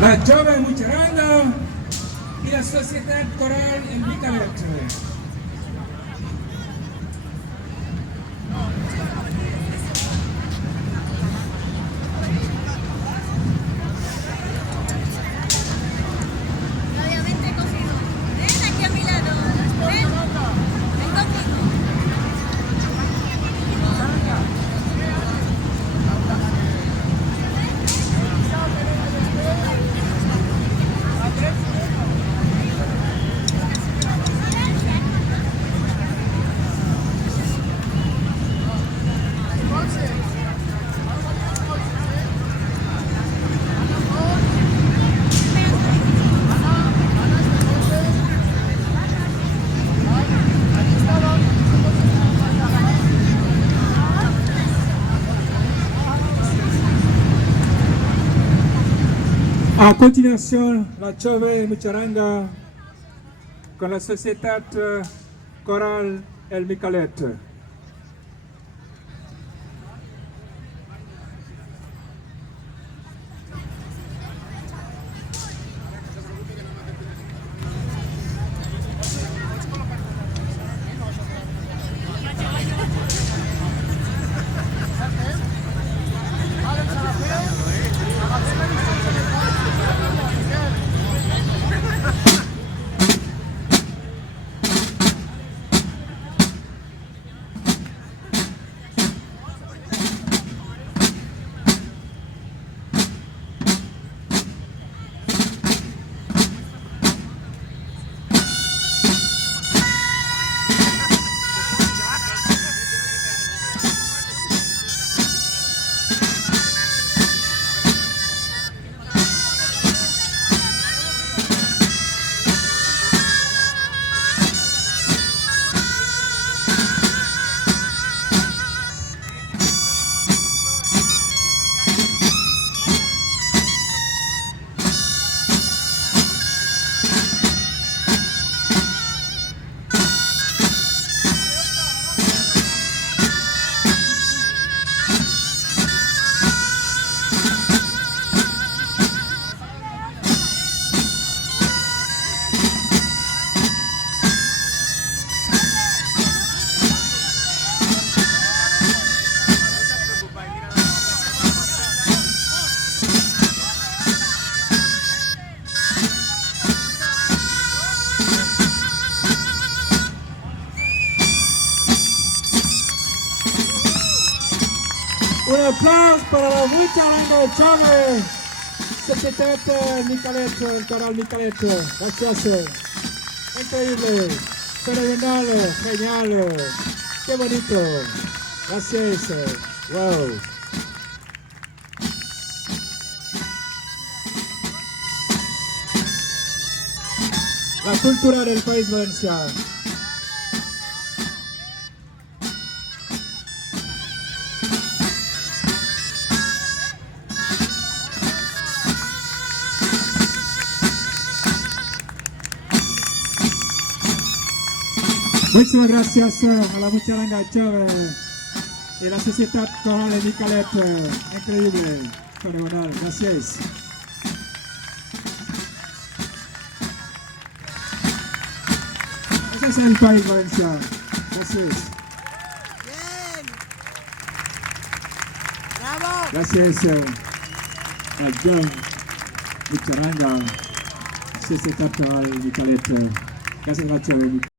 La Jove Mucheranga y la Sociedad Coral El Micalet. A continuación, la Jove Mucheranga con la Sociedad Coral El Micalet. Un aplauso para la Mucheranga Jove, Sociedad Micalet, el Coral Micalet. Gracias. Increíble, fenomenal, genial, qué bonito. Gracias. Wow. La cultura del País Valenciano. Muchas gracias a la Mucheranga Jove y la Sociedad Coral El Micalet. Increíble, fenomenal, gracias. Ese es el País Valenciano. Gracias. Bien. Bravo. Gracias a Jove Mucheranga, Sociedad Coral El Micalet. Gracias a la Jove.